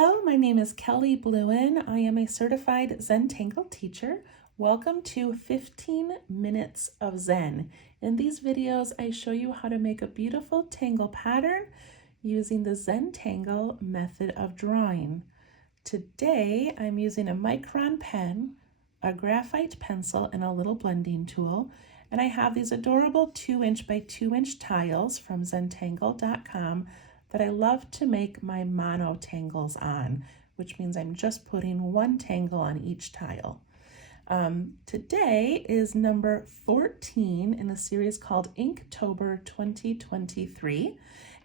Hello, my name is Kelly Bluen. I am a certified Zentangle teacher. Welcome to 15 Minutes of Zen. In these videos, I show you how to make a beautiful tangle pattern using the Zentangle method of drawing. Today, I'm using a micron pen, a graphite pencil, and a little blending tool. And I have these adorable 2" by 2" tiles from zentangle.com that I love to make my mono tangles on, which means I'm just putting one tangle on each tile. Today is number 14 in a series called Inktober 2023.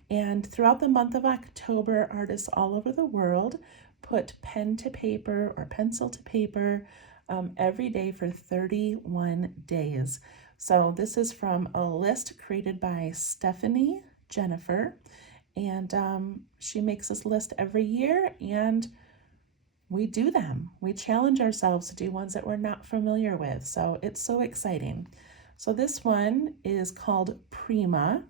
And throughout the month of October, artists all over the world put pen to paper or pencil to paper every day for 31 days. So this is from a list created by Stephanie Jennifer. And she makes this list every year, and we do them. We challenge ourselves to do ones that we're not familiar with. So it's so exciting. So this one is called Prima,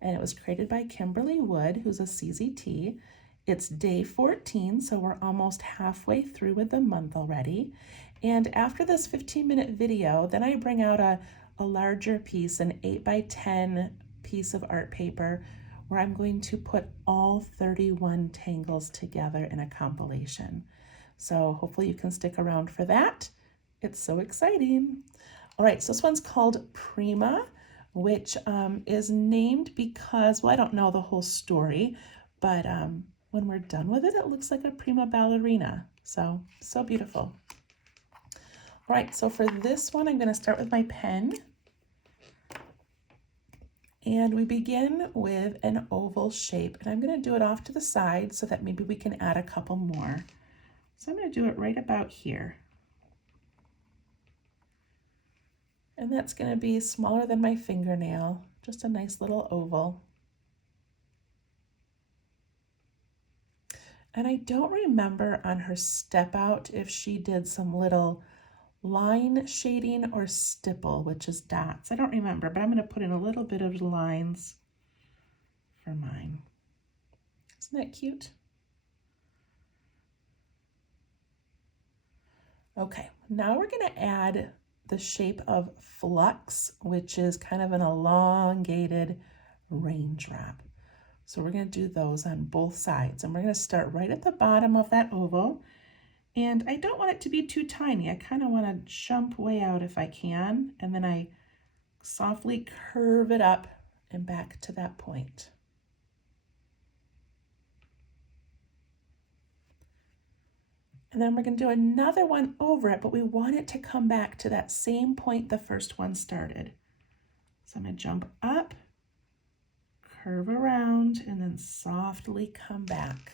and it was created by Kimberly Wood, who's a CZT. It's day 14, so we're almost halfway through with the month already. And after this 15-minute video, then I bring out a larger piece, an 8 by 10 piece of art paper, where I'm going to put all 31 tangles together in a compilation. So hopefully you can stick around for that. It's so exciting. All right, so this one's called Prima, which is named because, well, I don't know the whole story, but when we're done with it, it looks like a prima ballerina. So beautiful. All right, so for this one, I'm gonna start with my pen. And we begin with an oval shape, and I'm going to do it off to the side so that maybe we can add a couple more. So I'm going to do it right about here. And that's going to be smaller than my fingernail, just a nice little oval. And I don't remember on her step out if she did some little line shading or stipple, which is dots. I don't remember, but I'm going to put in a little bit of lines for mine. Isn't that cute? Okay, now we're going to add the shape of flux, which is kind of an elongated raindrop. So we're going to do those on both sides, and we're going to start right at the bottom of that oval. And I don't want it to be too tiny. I kind of want to jump way out if I can, and then I softly curve it up and back to that point. And then we're going to do another one over it, but we want it to come back to that same point the first one started. So I'm going to jump up, curve around, and then softly come back.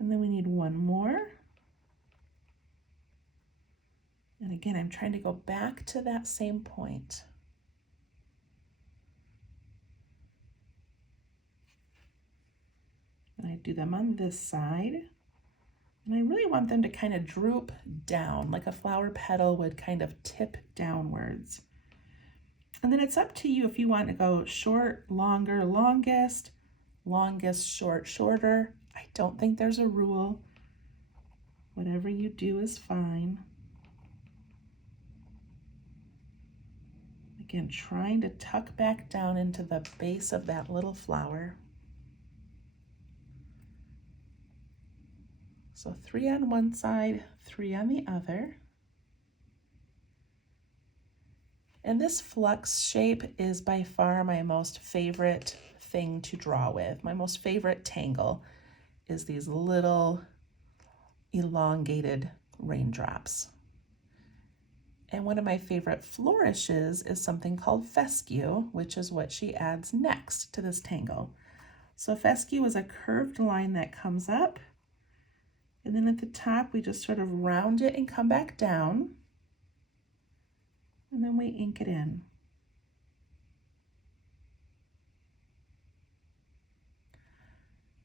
And then we need one more. And again, I'm trying to go back to that same point. And I do them on this side. And I really want them to kind of droop down, like a flower petal would kind of tip downwards. And then it's up to you if you want to go short, longer, longest, short, shorter. I don't think there's a rule. Whatever you do is fine. Again, trying to tuck back down into the base of that little flower. So 3 on one side, 3 on the other. And this flux shape is by far my most favorite thing to draw with. My most favorite tangle is these little elongated raindrops. And one of my favorite flourishes is something called fescue, which is what she adds next to this tangle. So fescue is a curved line that comes up, and then at the top we just sort of round it and come back down, and then we ink it in.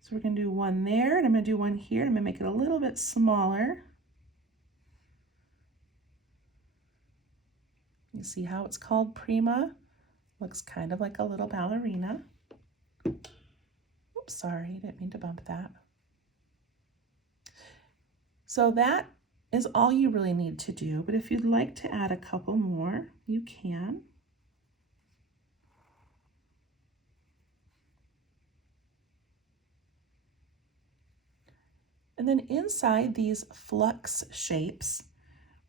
So we're going to do one there, and I'm going to do one here. I'm going to make it a little bit smaller. You see how it's called Prima? Looks kind of like a little ballerina. Oops, sorry, didn't mean to bump that. So that is all you really need to do, but if you'd like to add a couple more, you can. And then inside these flux shapes,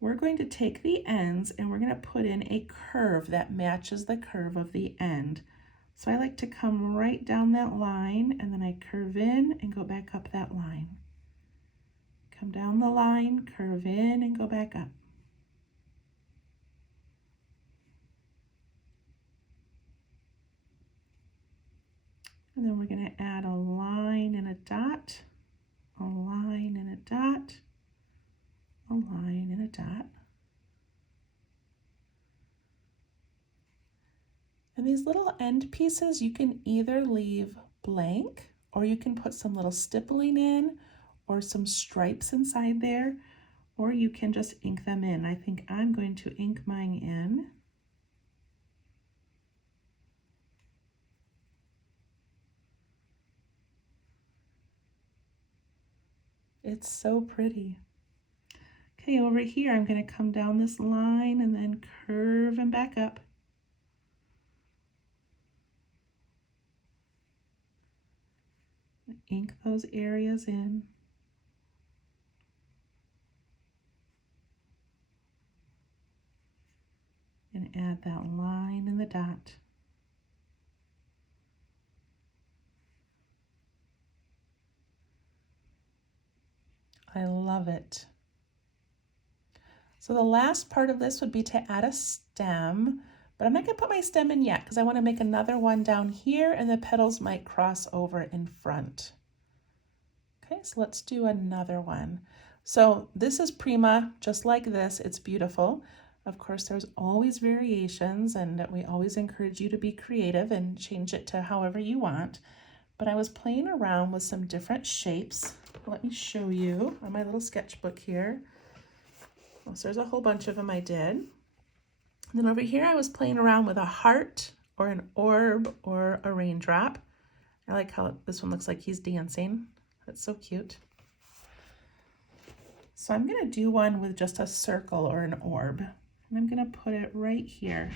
we're going to take the ends and we're going to put in a curve that matches the curve of the end. So I like to come right down that line and then I curve in and go back up that line. Come down the line, curve in and go back up. And then we're going to add a line and a dot, a line and a dot, a line and a dot. And these little end pieces you can either leave blank or you can put some little stippling in or some stripes inside there, or you can just ink them in. I think I'm going to ink mine in. It's so pretty. Okay, over here I'm going to come down this line and then curve and back up. Ink those areas in. And add that line and the dot. I love it. So the last part of this would be to add a stem, but I'm not going to put my stem in yet because I want to make another one down here and the petals might cross over in front. Okay, so let's do another one. So this is Prima, just like this. It's beautiful. Of course, there's always variations and we always encourage you to be creative and change it to however you want. But I was playing around with some different shapes. Let me show you on my little sketchbook here. So there's a whole bunch of them I did. And then over here I was playing around with a heart or an orb or a raindrop. I like how this one looks like he's dancing. That's so cute. So I'm going to do one with just a circle or an orb. And I'm going to put it right here.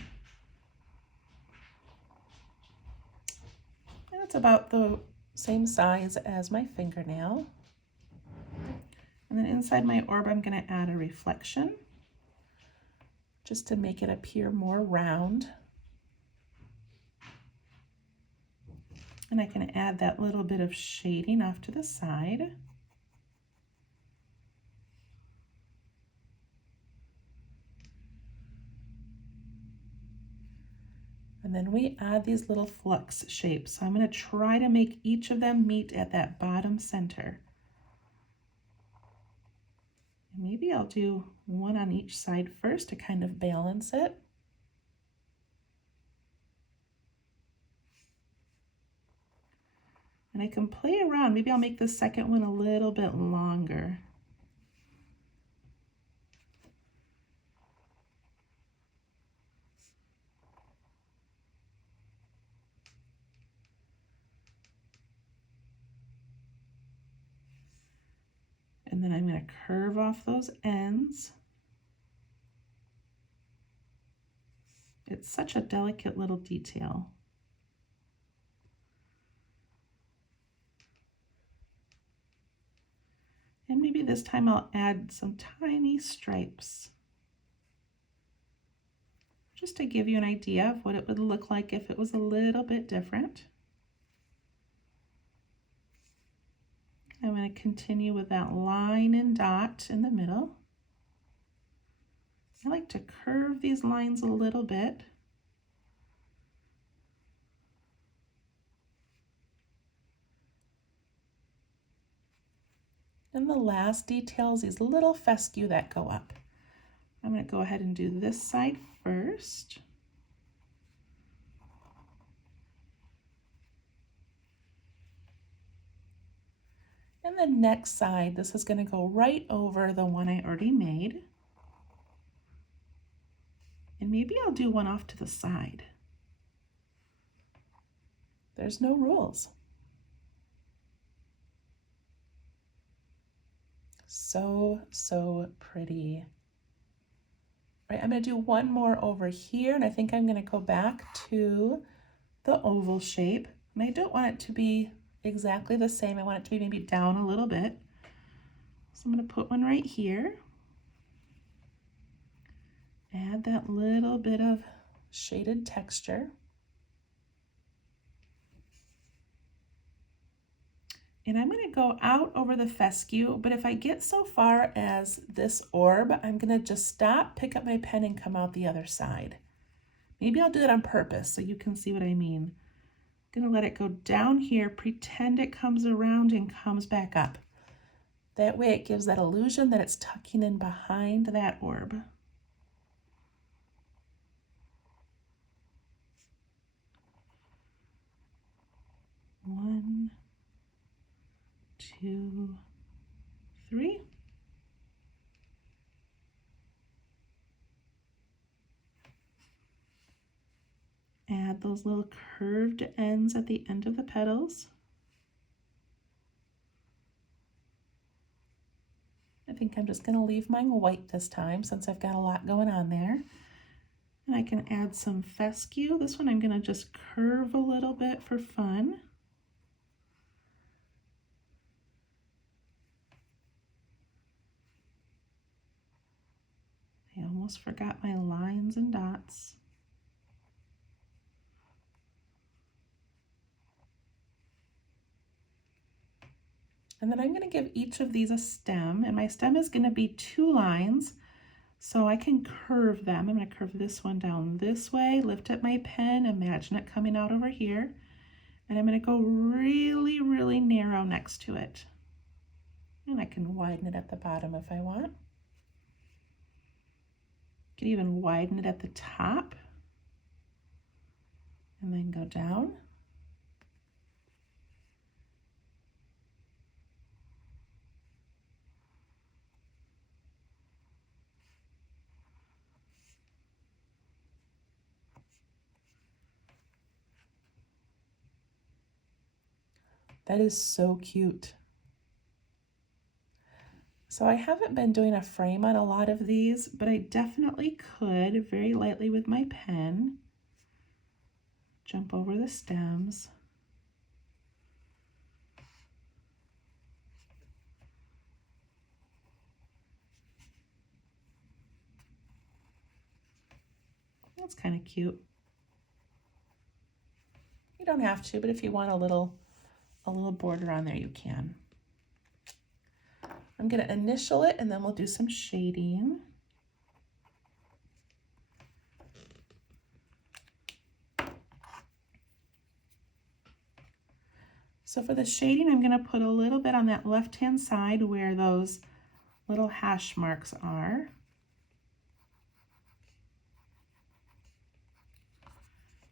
And it's about the same size as my fingernail. And then inside my orb, I'm going to add a reflection just to make it appear more round. And I can add that little bit of shading off to the side. And then we add these little flux shapes. So I'm going to try to make each of them meet at that bottom center. Maybe I'll do one on each side first to kind of balance it. And I can play around. Maybe I'll make the second one a little bit longer. And then I'm going to curve off those ends. It's such a delicate little detail. And maybe this time I'll add some tiny stripes, just to give you an idea of what it would look like if it was a little bit different. I'm going to continue with that line and dot in the middle. I like to curve these lines a little bit. And the last detail is these little fescue that go up. I'm going to go ahead and do this side first. And the next side, this is going to go right over the one I already made. And maybe I'll do one off to the side. There's no rules. So, so pretty. All right, I'm going to do one more over here, and I think I'm going to go back to the oval shape. And I don't want it to be exactly the same. I want it to be maybe down a little bit. So I'm going to put one right here. Add that little bit of shaded texture. And I'm going to go out over the fescue, but if I get so far as this orb, I'm going to just stop, pick up my pen, and come out the other side. Maybe I'll do that on purpose so you can see what I mean. I'm going to let it go down here, pretend it comes around and comes back up. That way it gives that illusion that it's tucking in behind that orb. One, two, three. Add those little curved ends at the end of the petals. I think I'm just going to leave mine white this time since I've got a lot going on there. And I can add some fescue. This one I'm going to just curve a little bit for fun. I almost forgot my lines and dots. And then I'm going to give each of these a stem, and my stem is going to be 2 lines, so I can curve them. I'm going to curve this one down this way, lift up my pen, imagine it coming out over here, and I'm going to go really, really narrow next to it. And I can widen it at the bottom if I want. I can even widen it at the top, and then go down. That is so cute. So I haven't been doing a frame on a lot of these, but I definitely could very lightly with my pen. Jump over the stems. That's kind of cute. You don't have to, but if you want a little border on there, you can. I'm going to initial it and then we'll do some shading. So for the shading, I'm going to put a little bit on that left-hand side where those little hash marks are.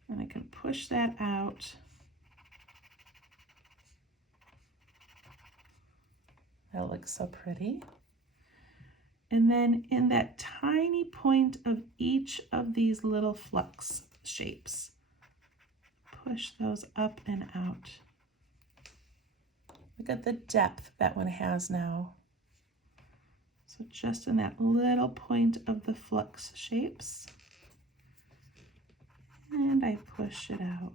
And I can push that out. That looks so pretty. And then in that tiny point of each of these little flux shapes, push those up and out. Look at the depth that one has now. So just in that little point of the flux shapes. And I push it out.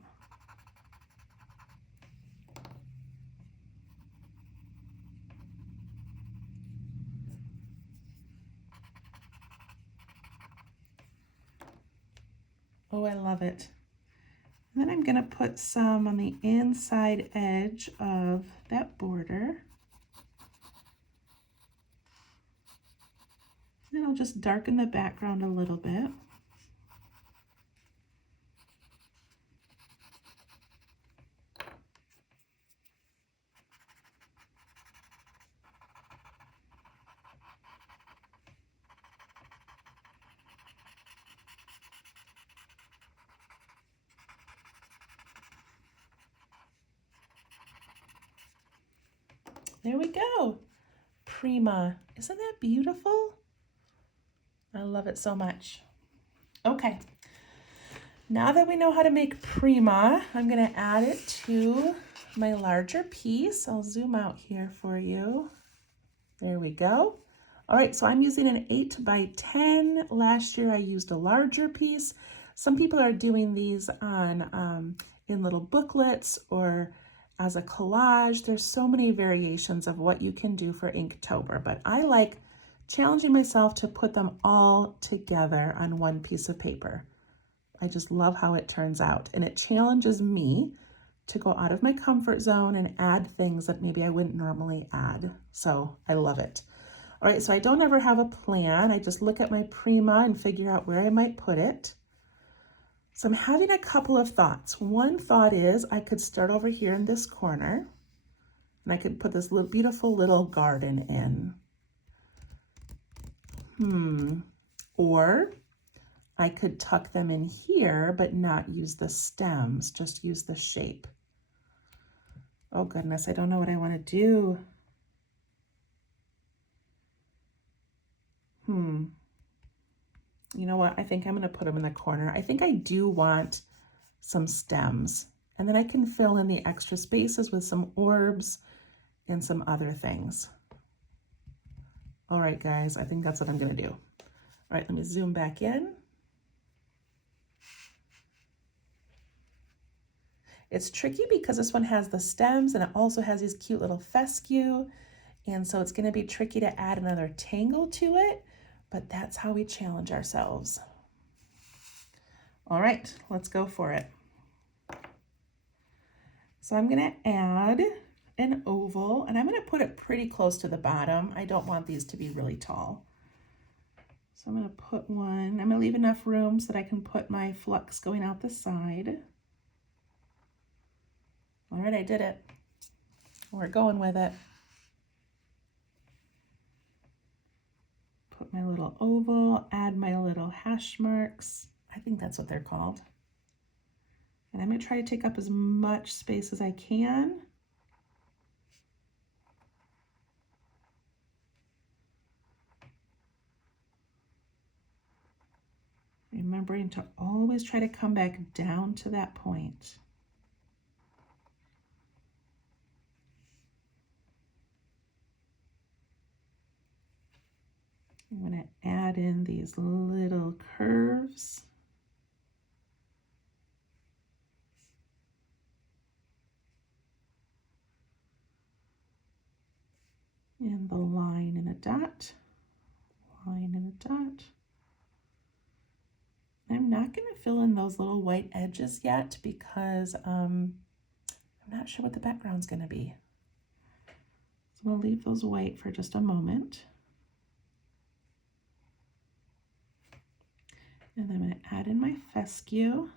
Oh, I love it. And then I'm going to put some on the inside edge of that border. And I'll just darken the background a little bit. There we go. Prima. Isn't that beautiful? I love it so much. Okay. Now that we know how to make Prima, I'm going to add it to my larger piece. I'll zoom out here for you. There we go. All right, so I'm using an 8 by 10. Last year I used a larger piece. Some people are doing these on in little booklets or as a collage. There's so many variations of what you can do for Inktober, but I like challenging myself to put them all together on one piece of paper. I just love how it turns out, and it challenges me to go out of my comfort zone and add things that maybe I wouldn't normally add. So I love it. All right, so I don't ever have a plan. I just look at my Prima and figure out where I might put it. So I'm having a couple of thoughts. One thought is I could start over here in this corner, and I could put this little beautiful little garden in. Or I could tuck them in here, but not use the stems, just use the shape. Oh goodness, I don't know what I want to do. You know what? I think I'm going to put them in the corner. I think I do want some stems, and then I can fill in the extra spaces with some orbs and some other things. All right, guys, I think that's what I'm going to do. All right, let me zoom back in. It's tricky because this one has the stems and it also has these cute little fescue. And so it's going to be tricky to add another tangle to it, but that's how we challenge ourselves. All right, let's go for it. So I'm going to add an oval, and I'm going to put it pretty close to the bottom. I don't want these to be really tall. So I'm going to put one. I'm going to leave enough room so that I can put my flux going out the side. All right, I did it. We're going with it. Put my little oval, add my little hash marks. I think that's what they're called. And I'm going to try to take up as much space as I can. Remembering to always try to come back down to that point. I'm going to add in these little curves. And the line and a dot, line and a dot. I'm not going to fill in those little white edges yet because I'm not sure what the background's going to be. So I'm going to leave those white for just a moment. And then I'm going to add in my fescue.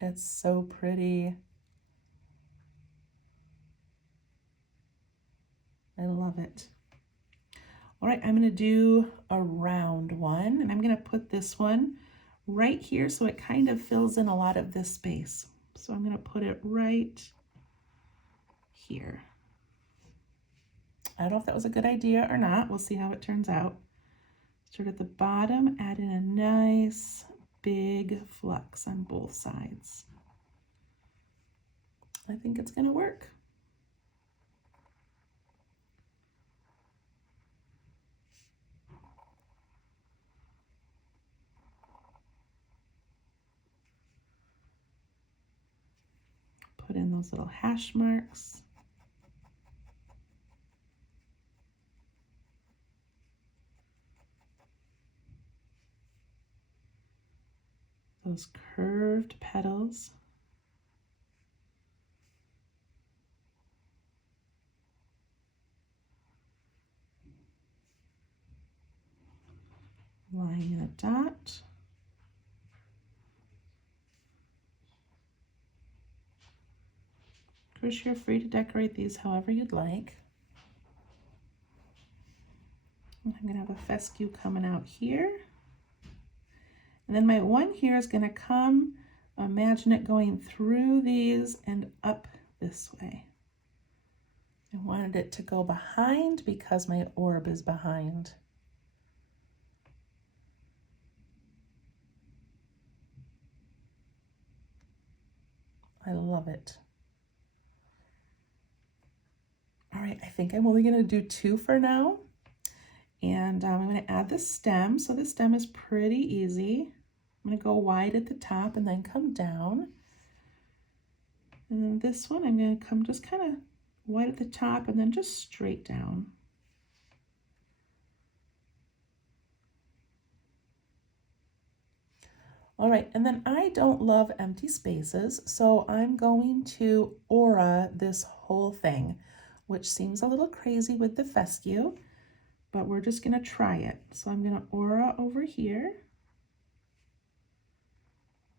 It's so pretty. I love it. All right, I'm going to do a round one, and I'm going to put this one right here so it kind of fills in a lot of this space. So I'm going to put it right here. I don't know if that was a good idea or not. We'll see how it turns out. Start at the bottom, add in a nice big flux on both sides. I think it's going to work. Put in those little hash marks. Those curved petals. Line and a dot. Of course, you're free to decorate these however you'd like. I'm going to have a fescue coming out here. And then my one here is going to come, imagine it going through these and up this way. I wanted it to go behind because my orb is behind. I love it. All right, I think I'm only gonna do 2 for now. And I'm gonna add the stem. So the stem is pretty easy. I'm gonna go wide at the top and then come down. And then this one, I'm gonna come just kind of wide at the top and then just straight down. All right, and then I don't love empty spaces, so I'm going to aura this whole thing, which seems a little crazy with the fescue, but we're just gonna try it. So I'm gonna aura over here.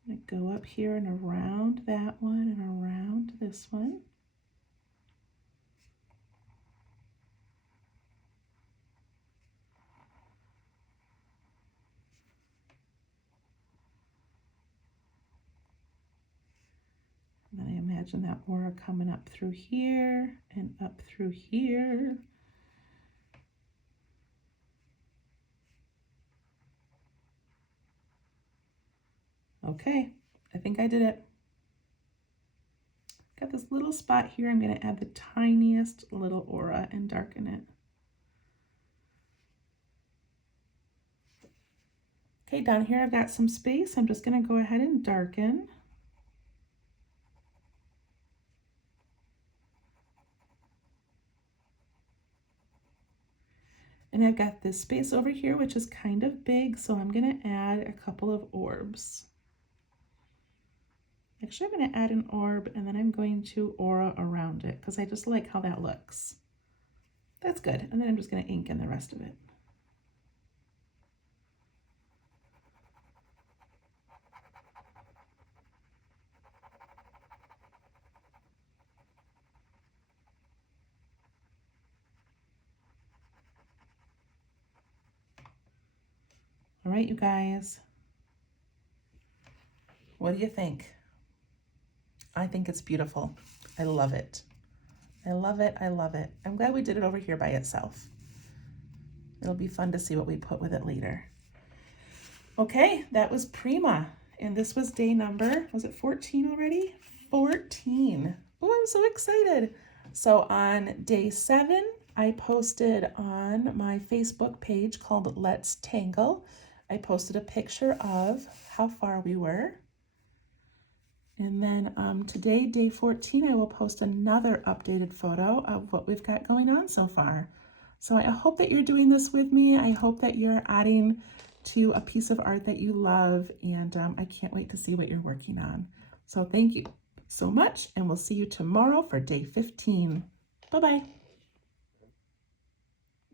I'm gonna go up here and around that one and around this one. And then I imagine that aura coming up through here and up through here. Okay, I think I did it. Got this little spot here. I'm going to add the tiniest little aura and darken it. Okay, down here I've got some space. I'm just going to go ahead and darken. And I've got this space over here, which is kind of big, so I'm going to add a couple of orbs. Actually, I'm going to add an orb, and then I'm going to aura around it, because I just like how that looks. That's good. And then I'm just going to ink in the rest of it. All right, you guys. What do you think? I think it's beautiful. I love it. I love it. I love it. I'm glad we did it over here by itself. It'll be fun to see what we put with it later. Okay, that was Prima. And this was day number, was it 14 already? 14. Oh, I'm so excited. So on day 7, I posted on my Facebook page called Let's Tangle. I posted a picture of how far we were. And then today, day 14, I will post another updated photo of what we've got going on so far. So I hope that you're doing this with me. I hope that you're adding to a piece of art that you love, and I can't wait to see what you're working on. So thank you so much, and we'll see you tomorrow for day 15. Bye-bye.